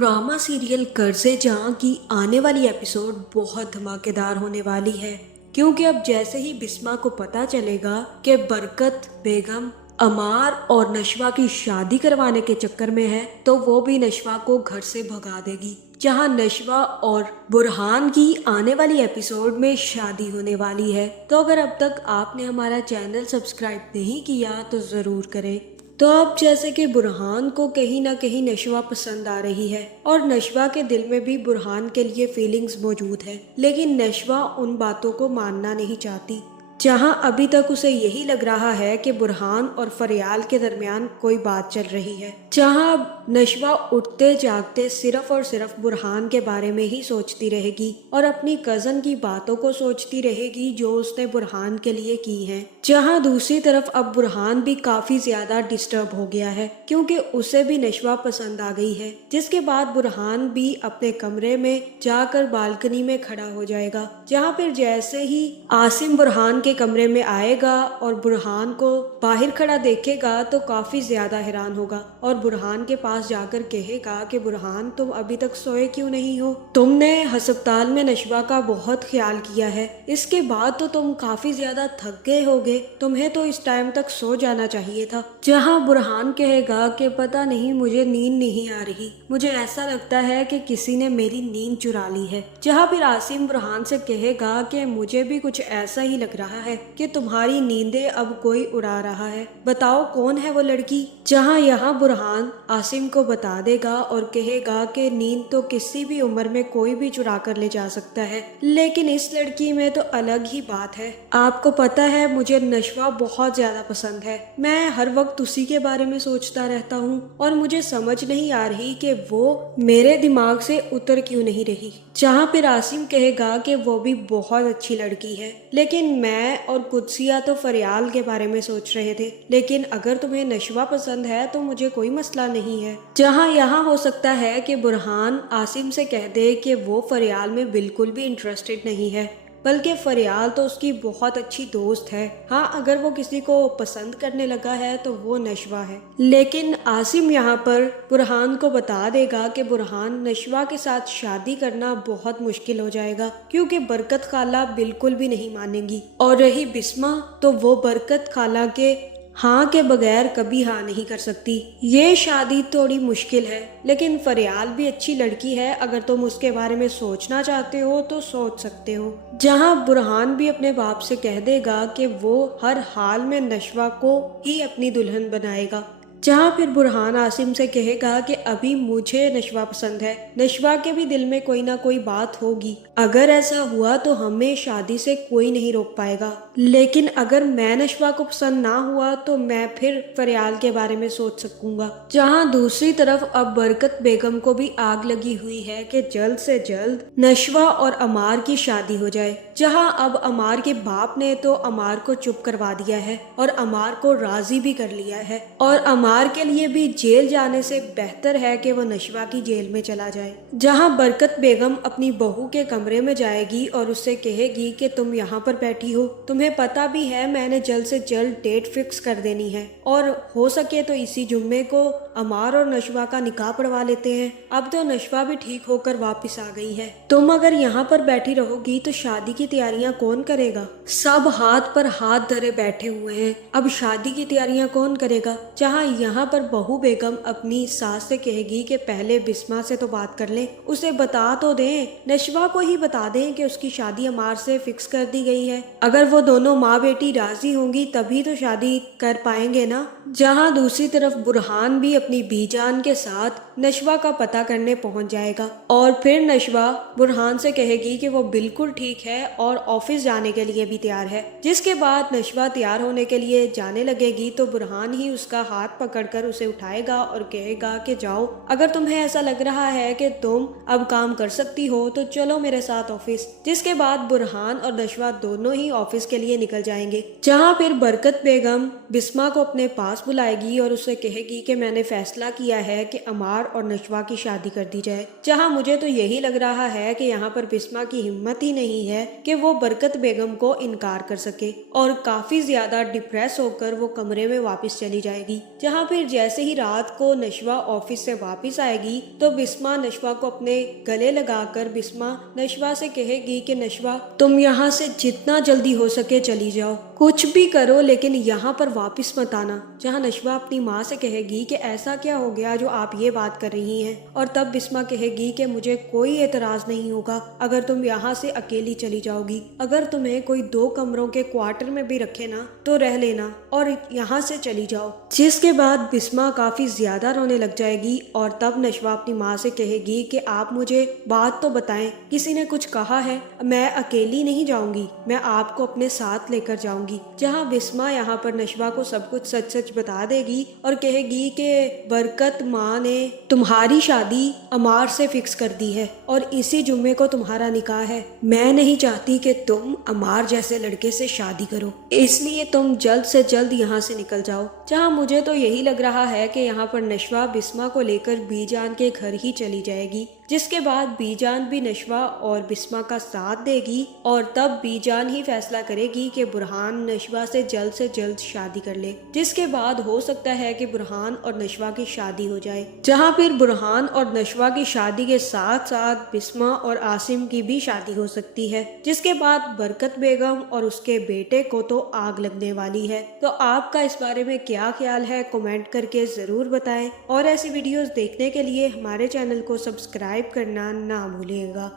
Drama serial कर्ज़े जहाँ की आने वाली एपिसोड बहुत धमाकेदार होने वाली है, क्योंकि अब जैसे ही बिस्मा को पता चलेगा कि बरकत बेगम अमार और नशवा की शादी करवाने के चक्कर में है, तो वो भी नशवा को घर से भगा देगी। जहाँ नशवा और बुरहान की आने वाली एपिसोड में शादी होने वाली है। तो अगर अब तक आपने हमारा चैनल सब्सक्राइब नहीं किया तो ज़रूर करें। तो अब जैसे कि बुरहान को कहीं ना कहीं नशवा पसंद आ रही है और नशवा के दिल में भी बुरहान के लिए फीलिंग्स मौजूद है, लेकिन नशवा उन बातों को मानना नहीं चाहती। जहां अभी तक उसे यही लग रहा है कि बुरहान और फरियाल के दरमियान कोई बात चल रही है। जहां अब नशवा उठते जागते सिर्फ और सिर्फ बुरहान के बारे में ही सोचती रहेगी और अपनी कजन की बातों को सोचती रहेगी जो उसने बुरहान के लिए की हैं। जहां दूसरी तरफ अब बुरहान भी काफी ज्यादा डिस्टर्ब हो गया है, क्योंकि उसे भी नशवा पसंद आ गई है। जिसके बाद बुरहान भी अपने कमरे में जाकर बालकनी में खड़ा हो जाएगा। जहां फिर जैसे ही आसिम बुरहान के कमरे में आएगा और बुरहान को बाहर खड़ा देखेगा तो काफी ज्यादा हैरान होगा और बुरहान के पास जाकर कहेगा कि बुरहान, तुम अभी तक सोए क्यों नहीं हो? तुमने अस्पताल में नशवा का बहुत ख्याल किया है, इसके बाद तो तुम काफी ज्यादा थक गए होगे, तुम्हें तो इस टाइम तक सो जाना चाहिए था। जहां बुरहान कहेगा कि पता नहीं, मुझे नींद नहीं आ रही, मुझे ऐसा लगता है कि किसी ने मेरी नींद चुरा ली है। जहां फिर आसिम बुरहान से कहेगा कि मुझे भी कुछ ऐसा ही लग रहा है कि तुम्हारी नींदें अब कोई उड़ा रहा है, बताओ कौन है वो लड़की? जहां यहाँ बुरहान आसिम को बता देगा और कहेगा कि नींद तो किसी भी उम्र में कोई भी चुरा कर ले जा सकता है, लेकिन इस लड़की में तो अलग ही बात है। आपको पता है, मुझे नशवा बहुत ज्यादा पसंद है, मैं हर वक्त उसी के बारे में सोचता रहता हूँ और मुझे समझ नहीं आ रही कि वो मेरे दिमाग से उतर क्यों नहीं रही। जहाँ फिर आसिम कहेगा कि वो भी बहुत अच्छी लड़की है, लेकिन मैं और कुदसिया तो फरियाल के बारे में सोच रहे थे, लेकिन अगर तुम्हें नशवा पसंद है तो मुझे कोई मसला नहीं है। जहाँ यहाँ हो सकता है कि बुरहान आसिम से कह दे कि वो फरियाल में बिल्कुल भी इंटरेस्टेड नहीं है, बल्कि फरियाल तो उसकी बहुत अच्छी दोस्त है। हाँ, अगर वो किसी को पसंद करने लगा है तो वो नशवा है। लेकिन आसिम यहाँ पर बुरहान को बता देगा कि बुरहान, नशवा के साथ शादी करना बहुत मुश्किल हो जाएगा, क्योंकि बरकत खाला बिल्कुल भी नहीं मानेंगी, और रही बिस्मा तो वो बरकत खाला के हाँ के बगैर कभी हाँ नहीं कर सकती। ये शादी थोड़ी मुश्किल है, लेकिन फरियाल भी अच्छी लड़की है, अगर तुम उसके बारे में सोचना चाहते हो तो सोच सकते हो। जहाँ बुरहान भी अपने बाप से कह देगा कि वो हर हाल में नशवा को ही अपनी दुल्हन बनाएगा। जहाँ फिर बुरहान आसिम से कहेगा कि अभी मुझे नशवा पसंद है, नशवा के भी दिल में कोई ना कोई बात होगी, अगर ऐसा हुआ तो हमें शादी से कोई नहीं रोक पाएगा, लेकिन अगर मैं नशवा को पसंद ना हुआ तो मैं फिर फरियाल के बारे में सोच सकूंगा। जहाँ दूसरी तरफ अब बरकत बेगम को भी आग लगी हुई है कि जल्द से जल्द नशवा और अमार की शादी हो जाए। जहाँ अब अमार के बाप ने तो अमार को चुप करवा दिया है और अमार को राजी भी कर लिया है, और अमार के लिए भी जेल जाने से बेहतर है कि वो नशवा की जेल में चला जाए। जहाँ बरकत बेगम अपनी बहू के कमरे में जाएगी और उससे कहेगी कि तुम यहाँ पर बैठी हो, तुम्हें पता भी है मैंने जल्द से जल्द डेट फिक्स कर देनी है, और हो सके तो इसी जुम्मे को अमार और नशवा का निकाह पढ़वा लेते हैं। अब तो नशवा भी ठीक होकर वापस आ गई है, तुम अगर यहाँ पर बैठी रहोगी तो शादी की तैयारियां कौन करेगा? सब हाथ पर हाथ धरे बैठे हुए हैं, अब शादी की तैयारियां कौन करेगा? जहाँ यहाँ पर बहू बेगम अपनी सास से कहेगी कि पहले बिस्मा से तो बात कर ले, उसे बता तो दें, नशवा को ही बता दें कि उसकी शादी अमार से फिक्स कर दी गई है। अगर वो दोनों माँ बेटी राजी होंगी तभी तो शादी कर पाएंगे ना। जहाँ दूसरी तरफ बुरहान भी अपनी बीजान के साथ नशवा का पता करने पहुंच जाएगा, और फिर नशवा बुरहान से कहेगी कि वो बिल्कुल ठीक है और ऑफिस जाने के लिए भी तैयार है। जिसके बाद नशवा तैयार होने के लिए जाने लगेगी तो बुरहान ही उसका हाथ पकड़कर उसे उठाएगा और कहेगा कि जाओ, अगर तुम्हें ऐसा लग रहा है कि तुम अब काम कर सकती हो तो चलो मेरे साथ ऑफिस। जिसके बाद बुरहान और नशवा दोनों ही ऑफिस के लिए निकल जाएंगे। जहाँ फिर बरकत बेगम बिस्मा को अपने पास बुलाएगी और उससे कहेगी कि मैंने फैसला किया है कि अमार اور نشوا کی شادی کر دی جائے، جہاں مجھے تو یہی لگ رہا ہے کہ یہاں پر بسما کی ہمت ہی نہیں ہے کہ وہ برکت بیگم کو انکار کر سکے، اور کافی زیادہ ڈپریس ہو کر وہ کمرے میں واپس چلی جائے گی، جہاں پھر جیسے ہی رات کو نشوا آفس سے واپس آئے گی تو بسما نشوا کو اپنے گلے لگا کر بسما نشوا سے کہے گی کہ نشوا تم یہاں سے جتنا جلدی ہو سکے چلی جاؤ، کچھ بھی کرو لیکن یہاں پر واپس مت آنا، جہاں نشوا اپنی ماں سے کہے گی کہ ایسا کیا ہو گیا جو آپ یہ بات کر رہی ہیں، اور تب بسما کہے گی کہ مجھے کوئی اعتراض نہیں ہوگا اگر تم یہاں سے اکیلی چلی جاؤ گی، اگر تمہیں کوئی 2 کمروں کے کوارٹر میں بھی رکھے نا تو رہ لینا اور یہاں سے چلی جاؤ، جس کے بعد بسما کافی زیادہ رونے لگ جائے گی، اور تب نشوا اپنی ماں سے کہے گی کہ آپ مجھے بات تو بتائیں، کسی نے کچھ کہا ہے؟ میں اکیلی نہیں جاؤں گی، میں آپ کو اپنے ساتھ لے کر جاؤں گی، جہاں بسما یہاں پر نشوا کو سب کچھ سچ سچ بتا دے گی اور کہے گی کہ برکت ماں نے تمہاری شادی عمار سے فکس کر دی ہے اور اسی جمعے کو تمہارا نکاح ہے، میں نہیں چاہتی کہ تم عمار جیسے لڑکے سے شادی کرو، اس لیے تم جلد سے جلد یہاں سے نکل جاؤ، جہاں مجھے تو یہی لگ رہا ہے کہ یہاں پر نشوا بسما کو لے کر بی جان کے گھر ہی چلی جائے گی، جس کے بعد بی جان بھی نشوا اور بسما کا ساتھ دے گی، اور تب بی جان ہی فیصلہ کرے گی کہ برہان نشوا سے جلد شادی کر لے، جس کے بعد ہو سکتا ہے کہ برہان اور نشوا کی شادی ہو جائے، جہاں پھر برہان اور نشوا کی شادی کے ساتھ ساتھ بسما اور عاصم کی بھی شادی ہو سکتی ہے، جس کے بعد برکت بیگم اور اس کے بیٹے کو تو آگ لگنے والی ہے۔ تو آپ کا اس بارے میں کیا خیال ہے کمنٹ کر کے ضرور بتائیں، اور ایسی ویڈیوز دیکھنے کے لیے ہمارے چینل کو سبسکرائب کرنا نہ بھولیے گا۔